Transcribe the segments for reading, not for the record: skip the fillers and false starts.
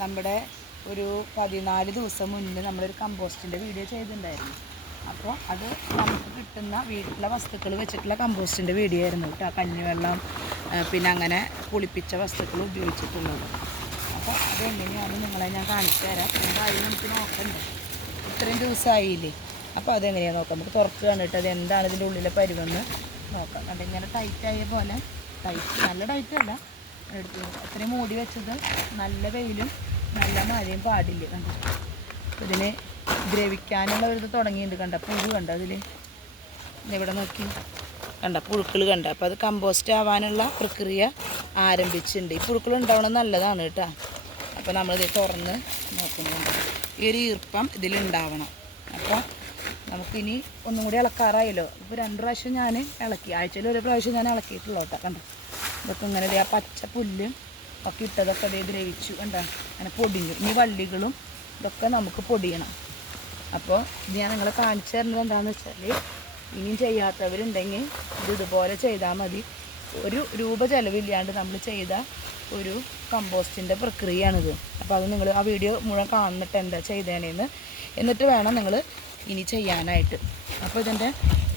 നമ്മുടെ ഒരു 14 ദിവസം മുന്നേ നമ്മളൊരു കമ്പോസ്റ്റിൻ്റെ വീഡിയോ ചെയ്തിട്ടുണ്ടായിരുന്നു. അപ്പോൾ അത് നമുക്ക് കിട്ടുന്ന വീട്ടിലെ വസ്തുക്കൾ വെച്ചിട്ടുള്ള കമ്പോസ്റ്റിൻ്റെ വീഡിയോ ആയിരുന്നു കേട്ടോ. കഞ്ഞിവെള്ളം പിന്നെ അങ്ങനെ പുളിപ്പിച്ച വസ്തുക്കൾ ഉപയോഗിച്ചിട്ടുള്ളത്. അപ്പോൾ അതെങ്ങനെയാണ് നിങ്ങളെ ഞാൻ കാണിച്ചു തരാം. എന്തായാലും നമുക്ക് നോക്കണ്ടേ, ഇത്രയും ദിവസമായില്ലേ. അപ്പോൾ അതെങ്ങനെയാണ് നോക്കാം. നമുക്ക് തുറക്ക് കണ്ടിട്ട് അത് എന്താണ് ഇതിൻ്റെ ഉള്ളിലെ പരുവെന്ന് നോക്കാം. കണ്ട് ഇങ്ങനെ ടൈറ്റായ പോലെ, നല്ല ടൈറ്റല്ല, എടുത്ത് അത്രയും മൂടി വെച്ചത് നല്ല വെയിലും നല്ല മഴയും പാടില്ല. കണ്ടു ഇതിന് ദ്രവിക്കാനുള്ള ഒരു തുടങ്ങിയിട്ടുണ്ട്. കണ്ട പുഴു കണ്ട അതിൽ ഇവിടെ നോക്കി കണ്ട പുഴുക്കൾ കണ്ട. അപ്പോൾ അത് കമ്പോസ്റ്റ് ആവാനുള്ള പ്രക്രിയ ആരംഭിച്ചിട്ടുണ്ട്. ഈ പുഴുക്കൾ ഉണ്ടാവണം നല്ലതാണ് കേട്ടോ. അപ്പോൾ നമ്മളിത് തുറന്ന് നോക്കുന്നുണ്ട്. ഈ ഒരു ഈർപ്പം ഇതിലുണ്ടാവണം. അപ്പോൾ നമുക്കിനി ഒന്നും കൂടി ഇളക്കാറായല്ലോ. ഇപ്പോൾ 2 പ്രാവശ്യം ഞാൻ ഇളക്കി, ആഴ്ചയിൽ ഒരു പ്രാവശ്യം ഞാൻ ഇളക്കിയിട്ടുള്ളൂ കേട്ടോ. കണ്ടോ ഇതൊക്കെ ഇങ്ങനെ ആ പച്ച പുല്ലും ഒക്കെ ഇട്ടതൊക്കെ അതേ ദ്രവിച്ചു കണ്ടോ, അങ്ങനെ പൊടിഞ്ഞു. ഇനി വള്ളികളും ഇതൊക്കെ നമുക്ക് പൊടിയണം. അപ്പോൾ ഇത് ഞാൻ നിങ്ങളെ കാണിച്ചു തരുന്നത് എന്താണെന്ന് വെച്ചാൽ, ഇനിയും ചെയ്യാത്തവരുണ്ടെങ്കിൽ ഇതുപോലെ ചെയ്താൽ മതി. ഒരു രൂപ ചിലവില്ലാണ്ട് നമ്മൾ ചെയ്ത ഒരു കമ്പോസ്റ്റിൻ്റെ പ്രക്രിയയാണിത്. അപ്പോൾ അത് നിങ്ങൾ ആ വീഡിയോ മുഴുവൻ കാണുന്നിട്ട് എന്താ ചെയ്തേനെന്ന്, എന്നിട്ട് വേണം നിങ്ങൾ ഇനി ചെയ്യാനായിട്ട്. അപ്പോൾ ഇതിൻ്റെ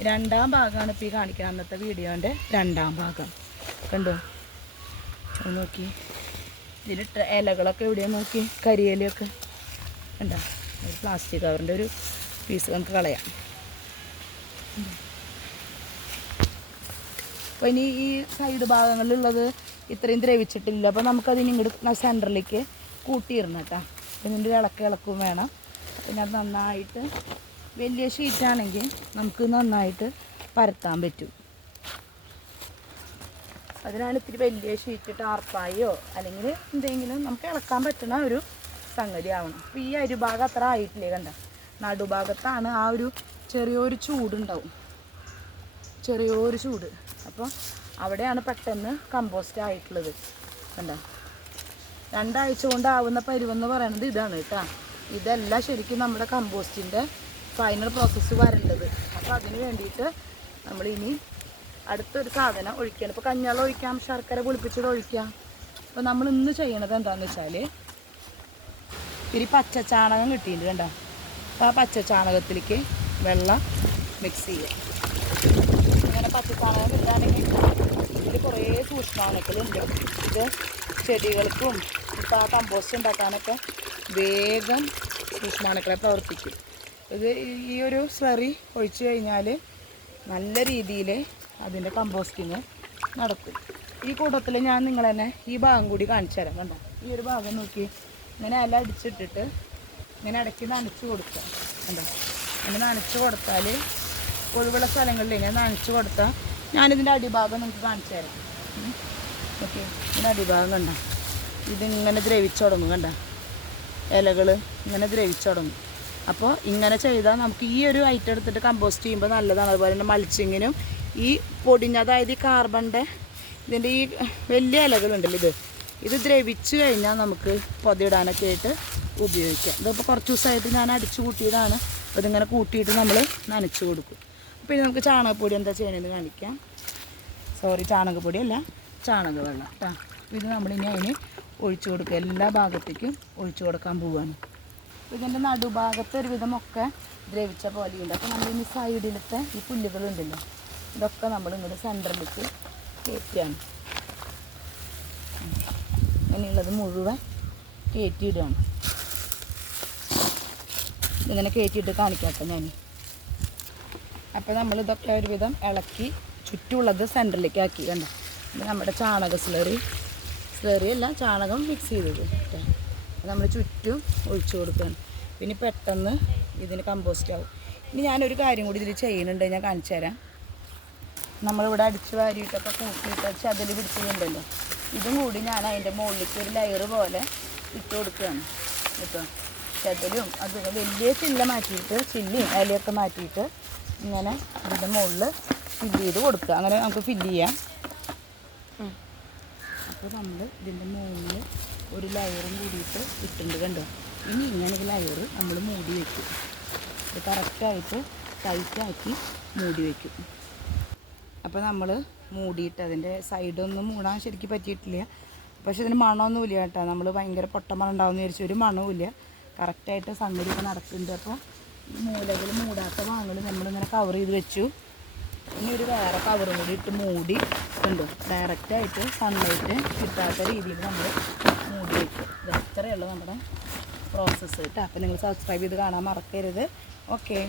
2ാം ഭാഗമാണ് ഇപ്പോൾ ഈ കാണിക്കുന്നത്. അന്നത്തെ വീഡിയോൻ്റെ 2ാം ഭാഗം കണ്ടോ. നോക്കി ഇതിലിട്ട ഇലകളൊക്കെ എവിടെയാണ് നോക്കി, കരിയിലയൊക്കെ ഉണ്ടോ. ഒരു പ്ലാസ്റ്റിക് കവറിൻ്റെ ഒരു പീസ് നമുക്ക് കളയാം. അപ്പോൾ ഇനി ഈ സൈഡ് ഭാഗങ്ങളിലുള്ളത് ഇത്രയും ദ്രവിച്ചിട്ടില്ല. അപ്പോൾ നമുക്കതിന് ഇങ്ങോട്ട് സെൻറ്ററിലേക്ക് കൂട്ടിയിടണം കേട്ടോ. അപ്പം ഇതിൻ്റെ ഇളക്കവും വേണം. പിന്നെ അത് നന്നായിട്ട് വലിയ ഷീറ്റാണെങ്കിൽ നമുക്ക് നന്നായിട്ട് പരത്താൻ പറ്റും. അതിനാണ് ഇത്തിരി വലിയ ഷീറ്റ് ടാർപ്പായോ അല്ലെങ്കിൽ എന്തെങ്കിലും നമുക്ക് ഇളക്കാൻ പറ്റുന്ന ഒരു സംഗതി ആവണം. അപ്പോൾ ഈ അരിഭാഗം അത്ര ആയിട്ടില്ലേ കണ്ട, നടുഭാഗത്താണ് ആ ഒരു ചെറിയൊരു ചൂടുണ്ടാവും, ചെറിയൊരു ചൂട്. അപ്പോൾ അവിടെയാണ് പെട്ടെന്ന് കമ്പോസ്റ്റ് ആയിട്ടുള്ളത് കണ്ട. 2 ആഴ്ച കൊണ്ടാവുന്ന പരുവെന്ന് പറയുന്നത് ഇതാണ് കേട്ടോ. ഇതല്ല ശരിക്കും നമ്മുടെ കമ്പോസ്റ്റിൻ്റെ ഫൈനൽ പ്രോസസ്സ് വരേണ്ടത്. അപ്പോൾ അതിന് വേണ്ടിയിട്ട് നമ്മളിനി അടുത്തൊരു സാധനം ഒഴിക്കണം. ഇപ്പോൾ കഞ്ഞിവെള്ളം ഒഴിക്കാം, ശർക്കര പുളിപ്പിച്ചത് ഒഴിക്കാം. അപ്പോൾ നമ്മൾ ഇന്ന് ചെയ്യണത് എന്താണെന്ന് വെച്ചാൽ, ഇത്തിരി പച്ചച്ചാണകം കിട്ടിയിട്ടുണ്ട് കണ്ടോ. അപ്പോൾ ആ പച്ചച്ചാണകത്തിലേക്ക് വെള്ളം മിക്സ് ചെയ്യുക. ഇങ്ങനെ പച്ചച്ചാണകം കിട്ടുകയാണെങ്കിൽ ഇതിൽ കുറേ സൂക്ഷ്മാണുക്കളുണ്ട്. ഇത് ചെടികൾക്കും ഇപ്പോൾ ആ കമ്പോസ്റ്റ് ഉണ്ടാക്കാനൊക്കെ വേഗം സൂക്ഷ്മാണുക്കളെ പ്രവർത്തിക്കും. ഇത് ഈ ഒരു സ്ലറി ഒഴിച്ചു കഴിഞ്ഞാൽ നല്ല രീതിയിൽ അതിൻ്റെ കമ്പോസ്റ്റിങ് നടക്കും. ഈ കൂട്ടത്തിൽ ഞാൻ നിങ്ങളെന്നെ ഈ ഭാഗം കൂടി കാണിച്ചു തരാം കണ്ടോ. ഈ ഒരു ഭാഗം നോക്കി ഇങ്ങനെ ഇല അടിച്ചിട്ടിട്ട് ഇങ്ങനെ ഇടയ്ക്ക് നനച്ച് കൊടുക്കുക കണ്ടോ. ഇങ്ങനെ നനച്ച് കൊടുത്താൽ ഒഴിവുള്ള സ്ഥലങ്ങളിൽ ഇങ്ങനെ നനച്ച് കൊടുത്താൽ, ഞാനിതിൻ്റെ അടിഭാഗം നിങ്ങൾക്ക് കാണിച്ചു തരാം. ഓക്കെ, ഇതിൻ്റെ അടിഭാഗം കണ്ട ഇതിങ്ങനെ ദ്രവിച്ചു തുടങ്ങും കണ്ട, ഇലകൾ ഇങ്ങനെ ദ്രവിച്ചു തുടങ്ങും. അപ്പോൾ ഇങ്ങനെ ചെയ്താൽ നമുക്ക് ഈ ഒരു ഐറ്റം എടുത്തിട്ട് കമ്പോസ്റ്റ് ചെയ്യുമ്പോൾ നല്ലതാണ്. അതുപോലെ തന്നെ മൾച്ചിങ്ങിനും ഈ പൊടിഞ്ഞ, അതായത് ഈ കാർബണിൻ്റെ ഇതിൻ്റെ ഈ വലിയ ഇലകളുണ്ടല്ലോ, ഇത് ദ്രവിച്ചു കഴിഞ്ഞാൽ നമുക്ക് പൊതിയിടാനൊക്കെ ആയിട്ട് ഉപയോഗിക്കാം. ഇതിപ്പോൾ കുറച്ച് ദിവസമായിട്ട് ഞാൻ അടിച്ചു കൂട്ടിയതാണ്. അപ്പോൾ ഇതിങ്ങനെ കൂട്ടിയിട്ട് നമ്മൾ നനച്ചു കൊടുക്കും. പിന്നെ നമുക്ക് ചാണകപ്പൊടി എന്താ ചെയ്യണമെന്ന് കാണിക്കാം. സോറി, ചാണകപ്പൊടിയല്ല, ചാണകവെള്ളം കേട്ടോ. ഇത് നമ്മളിനി അതിന് ഒഴിച്ചു കൊടുക്കുക. എല്ലാ ഭാഗത്തേക്കും ഒഴിച്ചു കൊടുക്കാൻ പോവുകയാണ്. ഇതിൻ്റെ നടുഭാഗത്ത് ഒരുവിധമൊക്കെ ദ്രവിച്ച പോലെയുണ്ട്. അപ്പോൾ നമ്മളിനി സൈഡിലത്തെ ഈ പുല്ലുകളുണ്ടല്ലോ, ഇതൊക്കെ നമ്മൾ ഇങ്ങോട്ട് സെൻറ്ററിലേക്ക് കയറ്റുകയാണ്. അങ്ങനെയുള്ളത് മുഴുവൻ കയറ്റിയിടുകയാണ്. ഇങ്ങനെ കയറ്റിയിട്ട് കാണിക്കാത്ത ഞാൻ. അപ്പോൾ നമ്മളിതൊക്കെ ഒരുവിധം ഇളക്കി ചുറ്റുമുള്ളത് സെൻറ്ററിലേക്ക് ആക്കി കണ്ട. ഇത് നമ്മുടെ ചാണക സ്ലറിയല്ല, ചാണകം മിക്സ് ചെയ്തത് കേട്ടോ. നമ്മൾ ചുറ്റും ഒഴിച്ചു കൊടുക്കുകയാണ്. പിന്നെ പെട്ടെന്ന് ഇതിന് കമ്പോസ്റ്റ് ആവും. ഇനി ഞാനൊരു കാര്യം കൂടി ഇതിൽ ചെയ്യുന്നുണ്ട്, ഞാൻ കാണിച്ചു തരാം. നമ്മളിവിടെ അടിച്ച് വാരിയിട്ടൊക്കെ കൂട്ടിയിട്ട് ചതല് പിടിച്ചിട്ടുണ്ടല്ലോ, ഇതും കൂടി ഞാൻ അതിൻ്റെ മുകളിലേക്ക് ഒരു ലെയർ പോലെ ഇട്ട് കൊടുക്കുകയാണ് കേട്ടോ. ചതലും അതുപോലെ വലിയ ചില്ല മാറ്റിയിട്ട്, ചില്ലിയും ഇലയൊക്കെ മാറ്റിയിട്ട് ഇങ്ങനെ ഇതിൻ്റെ മുകളിൽ ഫില്ല് ചെയ്ത് കൊടുക്കുക. അങ്ങനെ നമുക്ക് ഫില്ല് ചെയ്യാം. അപ്പോൾ നമ്മൾ ഇതിൻ്റെ മുകളിൽ ഒരു ലെയറും കൂടിയിട്ട് ഇട്ടുണ്ട് കണ്ടോ. ഇനി ഇങ്ങനെ ഒരു ലെയർ നമ്മൾ മൂടി വയ്ക്കും. ഇത് കറക്റ്റായിട്ട് ടൈറ്റാക്കി മൂടി വയ്ക്കും. അപ്പോൾ നമ്മൾ മൂടിയിട്ട് അതിൻ്റെ സൈഡൊന്നും മൂടാൻ ശരിക്കും പറ്റിയിട്ടില്ല. പക്ഷെ ഇതിന് മണമൊന്നുമില്ല കേട്ടോ. നമ്മൾ ഭയങ്കര പൊട്ടമണം ഉണ്ടാവുമെന്ന് വിചാരിച്ചു, ഒരു മണവുമില്ല. കറക്റ്റായിട്ട് സംഗതി ഒക്കെ നടക്കുന്നുണ്ട്. അപ്പോൾ ഈ മൂലകൾ മൂടാത്ത ഭാഗങ്ങൾ നമ്മളിങ്ങനെ കവർ ചെയ്ത് വെച്ചു. ഇനി ഒരു വേറെ കവറും കൂടി ഇട്ട് മൂടി ഉണ്ട്. ഡയറക്റ്റായിട്ട് സൺലൈറ്റ് കിട്ടാത്ത രീതിയിൽ നമ്മൾ മൂടി വയ്ക്കും. ഇത് ഇത്രയേ ഉള്ളൂ നമ്മുടെ പ്രോസസ്സ് കേട്ടോ. അപ്പോൾ നിങ്ങൾ സബ്സ്ക്രൈബ് ചെയ്ത് കാണാൻ മറക്കരുത്. ഓക്കെ.